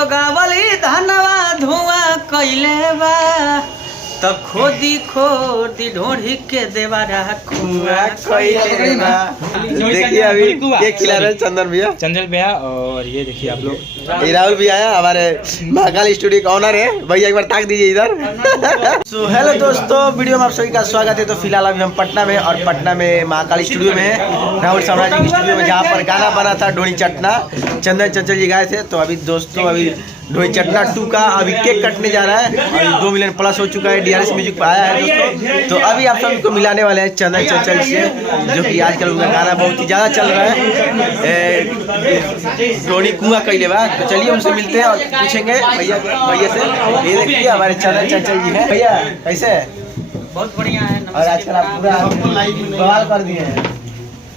जोगावली धनवा धुआं कइले बा तब खोदी ढोढ़ी के देवारा कुआं कइले बा। देखिए अभी ये खिला रहे चंदन भैया और ये देखिए आप लोग ये राहुल भी आया हमारे महाकाल स्टूडियो का ऑनर है भैया, एक बार ताक दीजिए इधर। सो हेलो दोस्तों, वीडियो में आप सभी का स्वागत है। तो फिलहाल अभी हम पटना में और पटना में महाकाल स्टूडियो में है, राहुल सम्राट जी स्टूडियो में, जहाँ पर गाना बना था ढोनी चटना, चंदन चंचल जी गाए थे। तो अभी दोस्तों अभी ढोनी चटना 2 का अभी केक कटने जा रहा है और 2 मिलियन प्लस हो चुका है, DRS म्यूजिक पर आया है दोस्तों। तो अभी आप सभी को मिलाने वाले हैं चंदन चंचल से, जो कि आजकल उनका गाना बहुत ही ज़्यादा चल रहा है, ढोनी कुआं कइले बा। तो चलिए उनसे मिलते हैं और पूछेंगे भैया से। ये देखिए हमारे चंदन चंचल जी हैं। भैया कैसे? बहुत बढ़िया है। और आजकल आप पूरा बवाल कर दिए हैं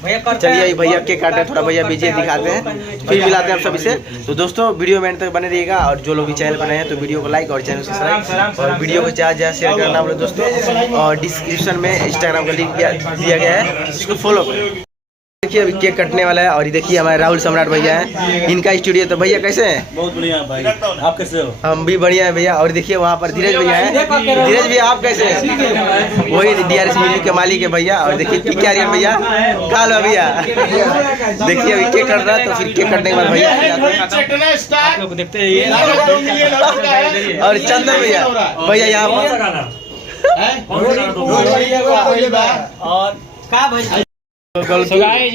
भैया। चलिए भैया केक काटे, थोड़ा भैया बीजे दिखाते हैं, फिर मिलाते हैं आप सभी से। तो दोस्तों वीडियो में एंड तक बने रहिएगा और जो लोग भी चैनल पर नए हैं तो वीडियो को लाइक और चैनल को सब्सक्राइब और वीडियो को ज़्यादा शेयर करना बोले दोस्तों। और डिस्क्रिप्शन में इंस्टाग्राम का लिंक दिया गया है, इसको फॉलो करें। देखिए अभी केक कटने वाला है और ये देखिए हमारे राहुल सम्राट भैया हैं, इनका स्टूडियो। तो भैया कैसे हैं? बहुत बढ़िया भाई, आप कैसे हो? हम भी बढ़िया है भैया। और देखिए वहाँ पर धीरज भैया हैं। धीरज भैया आप कैसे हैं? वही DRS म्यूजिक के मालिक है भैया। और देखिए क्या रियल भैया काल भैया। देखिए अभी केक कट रहा है, तो फिर केक कटने के बाद भैया देखते हैं। और चंदन भैया यहाँ और का भाई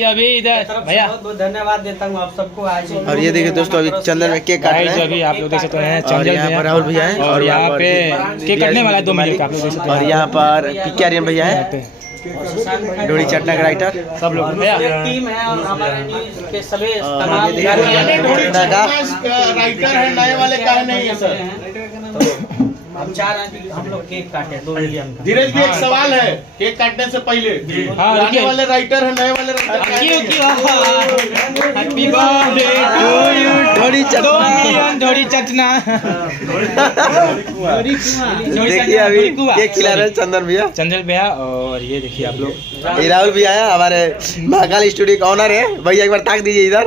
अभी इधर भैया बहुत धन्यवाद देता हूँ आप सबको आज। और ये देखिए दोस्तों अभी चंदन में केक काट रहे हैं। अभी आप लोग देख सकते हैं और यहाँ पर राहुल भैया हैं और यहाँ पे केक कटने वाला है 2 मिनट का, आप लोग देख सकते हैं। और यहाँ पर पिक्यारियन भैया हैं, ढोनी चटना का राइटर, सब लोग टीम है और हमारे न्यूज़ के सभी तमाम राइटर है, नए वाले का नहीं है सर। हम चाह रहे हैं कि हम लोग केक काटे 2 मिलियन का। धीरज भी एक सवाल है, केक काटने से पहले गाने वाले राइटर है, नए वाले writer happy birthday to you ढोनी ढोनी चटना। देखिए अभी केक खिला रहे चंदन भैया और ये देखिए आप लोग ये राहुल भी आया हमारे महाकाल स्टूडियो का ऑनर है भैया, एक बार ताक दीजिए इधर।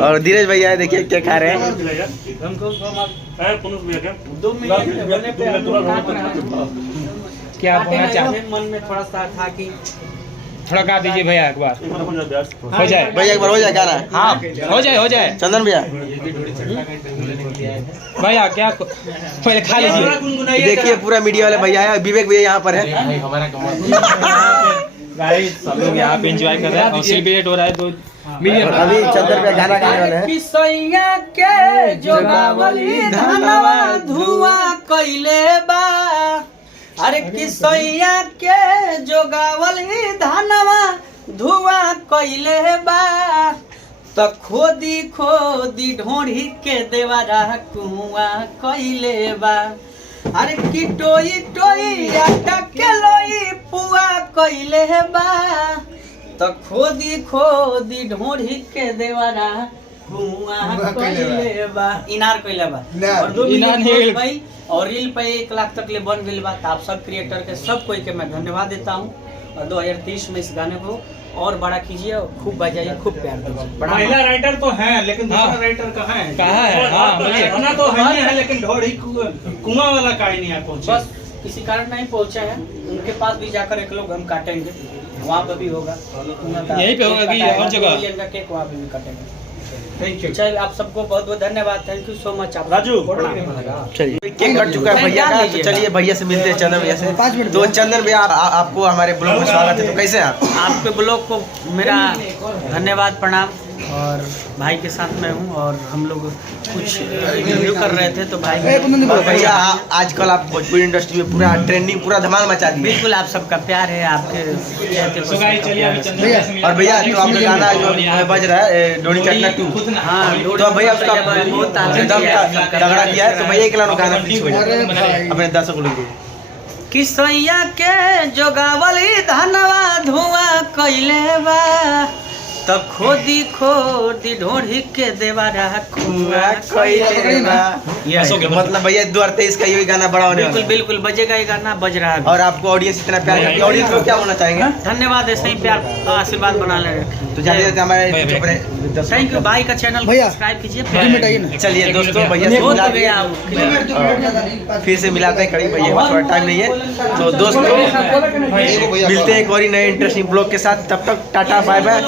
और धीरज भैया देखिए केक खा रहे हैं। क्या बोलना चाहते? मन में थोड़ा सा था कि थोड़ा गा दीजिए भैया, एक बार हो जाए भैया, एक बार हो जाए गाना। हाँ हो जाए चंदन भैया भैया क्या पहले खा लीजिए। देखिए पूरा मीडिया वाले भैया है, विवेक भैया यहाँ पर है। सब लोग यहाँ पे एंजॉय कर रहे हैं और सेलिब्रेट हो रहा है। तो अभी चंदन भैया गाना गाने वाले हैं। किसैया के जोगावली धनवा धुआं कइले बा। अरे किसैया के जोगावली धनवा धुआं कइले बा तो खोदी ढोढ़ी के देवारा कुआं कइले बा। अरे की टोई आटा के लोई पुआ कइले बा तो खोदी ढोढ़ी के देवारा कुआं कइले बा। इनार कइले बा और 2 मिलियन भाई और रील पे 1 लाख तक ले बन गई बा। आप सब क्रिएटर के सब कोई के मैं धन्यवाद देता हूँ। और 2023 में इस गाने को और बड़ा कीजिए, खूब बजाइए, खूब प्यार दीजिए। महिला राइटर तो है लेकिन दूसरा राइटर कहाँ है? अपना तो है लेकिन ढोढ़ी कुआं वाला का ही नहीं है पहुंचा। बस किसी कारण नहीं पहुंचे हैं, उनके पास भी जाकर एक लोग हम काटेंगे, वहाँ पे भी होगा, यहीं पे होगा कि और जगह का केक वहाँ पे भी काटेंगे। Thank you. चलिए आप सबको बहुत बहुत धन्यवाद, थैंक यू सो मच। आप राजू चलिए केक कट चुका है भैया का, तो चलिए भैया से मिलते हैं चंदन भैया से। 5 मिनट। तो चंदन भैया आपको हमारे ब्लॉग में स्वागत है। तो कैसे हैं आप? आपके ब्लॉग को मेरा धन्यवाद, प्रणाम। और भाई के साथ मैं हूँ और हम लोग कुछ रिव्यू कर रहे थे तो भाई भैया आजकल आप भोजपुरी इंडस्ट्री में पूरा ट्रेंडिंग पूरा धमाल मचा दिए। बिल्कुल आप सबका प्यार है, आपके और भैया तो आपका गाना जो बज रहा है ढोनी चटना 2, हाँ तो भैया उसका बहुत तगड़ा किया है। तो भैया एक लाइन गाना अपने दर्शक को लिखिए। किसैया के जोगावली धनवा धुआं कइले बा तो खोदी ढोढ़ी के देवारा कुआ कइले बा। मतलब भैया 2023 का यही गाना बड़ा होने वाला बिल्कुल है। बिल्कुल बजेगा, ये गाना बज रहा है। और आपको ऑडियंस इतना प्यार करती है, ऑडियंस को क्या बोलना चाहेंगे? धन्यवाद, ऐसे ही प्यार आशीर्वाद बना ले। तो जाते जाते हमारे थैंक यू। भाई का चैनल सब्सक्राइब कीजिए। चलिए दोस्तों, भैया से हो मिला तो गया आप। फिर से मिलाते हैं कड़ी भैया, थोड़ा टाइम नहीं है। तो दोस्तों मिलते हैं एक और ही नए इंटरेस्टिंग ब्लॉग के साथ, तब तक टाटा बाय बाय।